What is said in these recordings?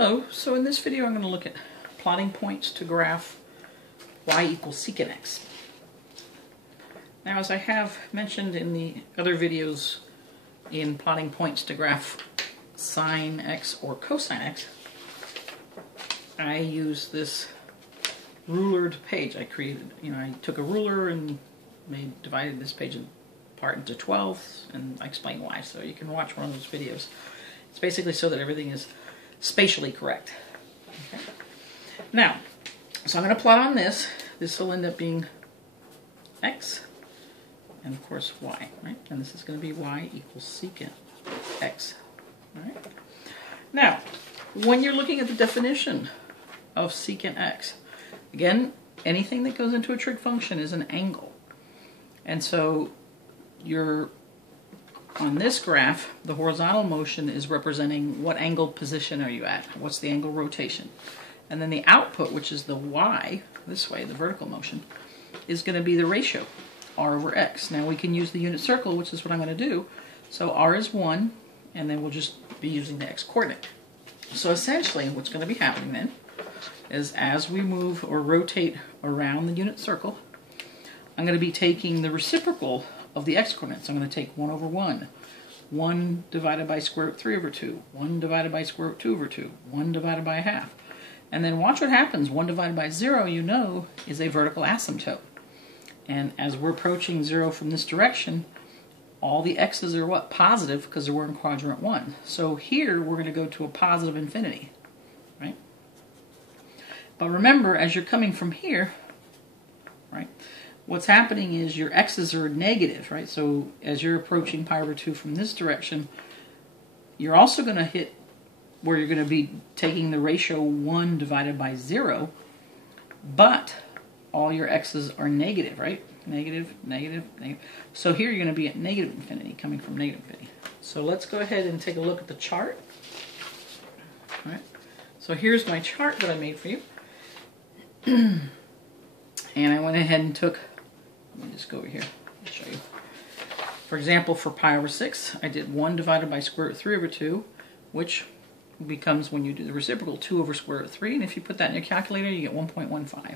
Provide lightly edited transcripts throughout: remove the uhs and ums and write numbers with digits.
Hello, so in this video I'm going to look at plotting points to graph y equals secant x. Now, as I have mentioned in the other videos in plotting points to graph sine x or cosine x, I use this rulered page I created. I took a ruler and divided this page apart into 12s, and I explain why, so you can watch one of those videos. It's basically so that everything is spatially correct. Okay. Now, so I'm going to plot on this. This will end up being x, and of course y, right? And this is going to be y equals secant x. All right. Now, when you're looking at the definition of secant x, again, anything that goes into a trig function is an angle. And so on this graph, the horizontal motion is representing what angled position are you at? What's the angle rotation? And then the output, which is the y, this way, the vertical motion, is going to be the ratio, r over x. Now we can use the unit circle, which is what I'm going to do. So r is 1, and then we'll just be using the x coordinate. So essentially what's going to be happening then is as we move or rotate around the unit circle, I'm going to be taking the reciprocal of the x coordinates. I'm going to take 1 over 1, 1 divided by square root 3 over 2, 1 divided by square root 2 over 2, 1 divided by a half. And then watch what happens. 1 divided by 0, you know, is a vertical asymptote. And as we're approaching 0 from this direction, all the x's are what? Positive, because we're in quadrant 1. So here we're going to go to a positive infinity, right? But remember, as you're coming from here, right, what's happening is your x's are negative, right? So as you're approaching pi over 2 from this direction, you're also going to hit where you're going to be taking the ratio 1 divided by 0, but all your x's are negative, right? Negative, negative, negative. So here you're going to be at negative infinity, coming from negative infinity. So let's go ahead and take a look at the chart. All right. So here's my chart that I made for you. And I went ahead and took, let me just go over here and show you. For example, for pi over 6, I did 1 divided by square root 3 over 2, which becomes, when you do the reciprocal, 2 over square root 3. And if you put that in your calculator, you get 1.15.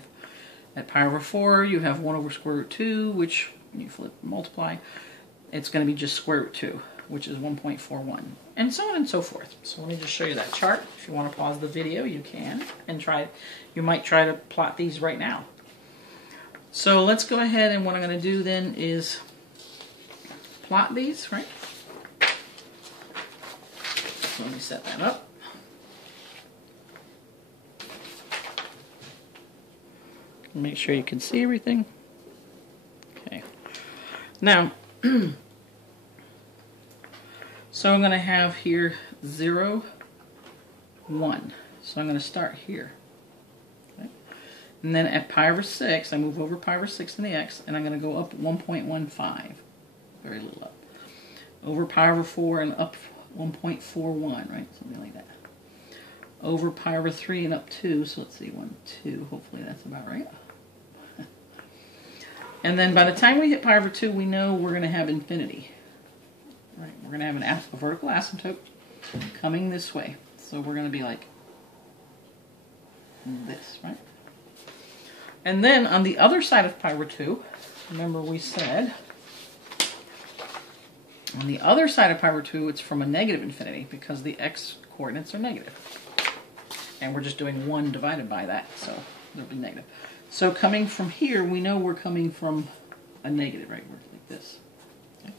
At pi over 4, you have 1 over square root 2, which, when you flip and multiply, it's going to be just square root 2, which is 1.41, and so on and so forth. So let me just show you that chart. If you want to pause the video, you can, and try. You might try to plot these right now. So let's go ahead, and what I'm going to do then is plot these, right? So let me set that up. Make sure you can see everything. Okay. Now, so I'm going to have here 0, 1. So I'm going to start here. Okay. And then at pi over 6, I move over pi over 6 in the x, and I'm going to go up 1.15. Very little up. Over pi over 4 and up 1.41, right? Something like that. Over pi over 3 and up 2, so let's see, 1, 2, hopefully that's about right. And then by the time we hit pi over 2, we know we're going to have infinity. Right? We're going to have a vertical asymptote coming this way. So we're going to be like this, right? And then on the other side of pi over 2, remember we said, on the other side of pi over 2, it's from a negative infinity because the x coordinates are negative. And we're just doing 1 divided by that, so it'll be negative. So coming from here, we know we're coming from a negative, right? We're like this. Okay.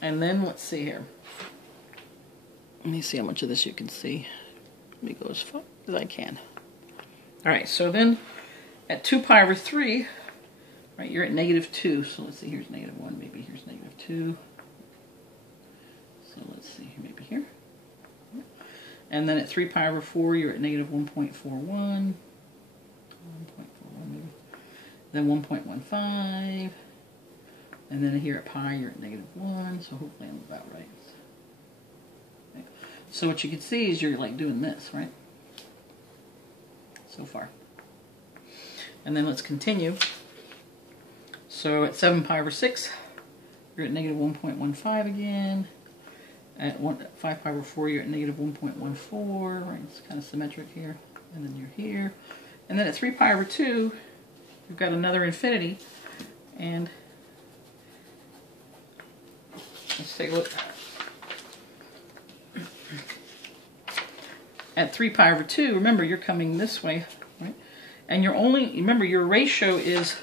And then let's see here. Let me see how much of this you can see. Let me go as far as I can. All right, so then at 2 pi over 3, right, you're at negative 2. So let's see, here's negative 1, maybe here's negative 2. So let's see, maybe here. And then at 3 pi over 4, you're at negative 1.41. 1.41 maybe. Then 1.15. And then here at pi, you're at negative 1. So hopefully I'm about right. Okay. So what you can see is you're like doing this, right? So far. And then let's continue. So at 7 pi over 6, you're at negative 1.15 again. At 5 pi over 4, you're at negative 1.14, right? It's kind of symmetric here. And then you're here. And then at 3 pi over 2, you've got another infinity. And let's take a look. At 3 pi over 2, remember you're coming this way, right? And you're only, remember your ratio is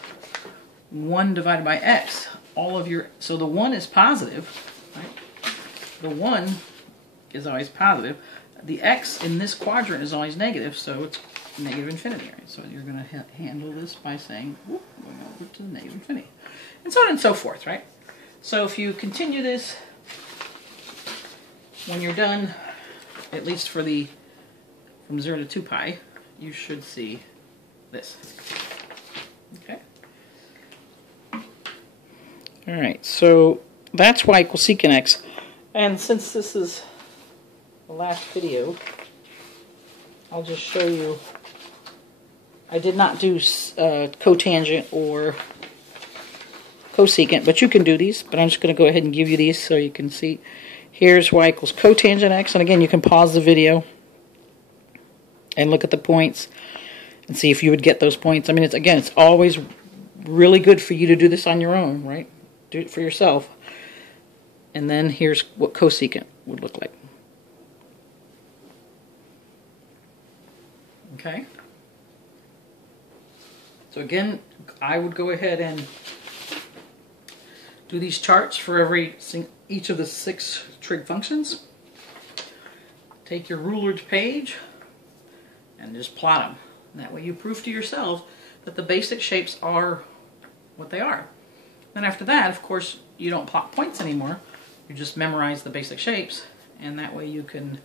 1 divided by x. So the 1 is positive, right? The 1 is always positive. The x in this quadrant is always negative, so it's negative infinity, right? So you're going to handle this by saying, whoop, going over to the negative infinity. And so on and so forth, right? So if you continue this, when you're done, at least for the from 0 to 2 pi, you should see this. Okay? Alright, so that's y equals secant x. And since this is the last video, I'll just show you. I did not do cotangent or cosecant, but you can do these. But I'm just going to go ahead and give you these so you can see. Here's y equals cotangent x. And again, you can pause the video and look at the points and see if you would get those points. I mean, it's always really good for you to do this on your own, right? Do it for yourself. And then here's what cosecant would look like. Okay? So again, I would go ahead and do these charts for each of the 6 trig functions. Take your rulered page and just plot them. That way you prove to yourself that the basic shapes are what they are. Then after that, of course, you don't plot points anymore. You just memorize the basic shapes, and that way you can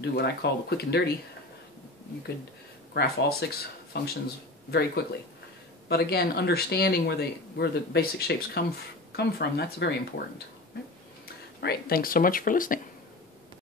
do what I call the quick and dirty. You could graph all 6 functions very quickly. But again, understanding where the basic shapes come from, that's very important. All right, thanks so much for listening.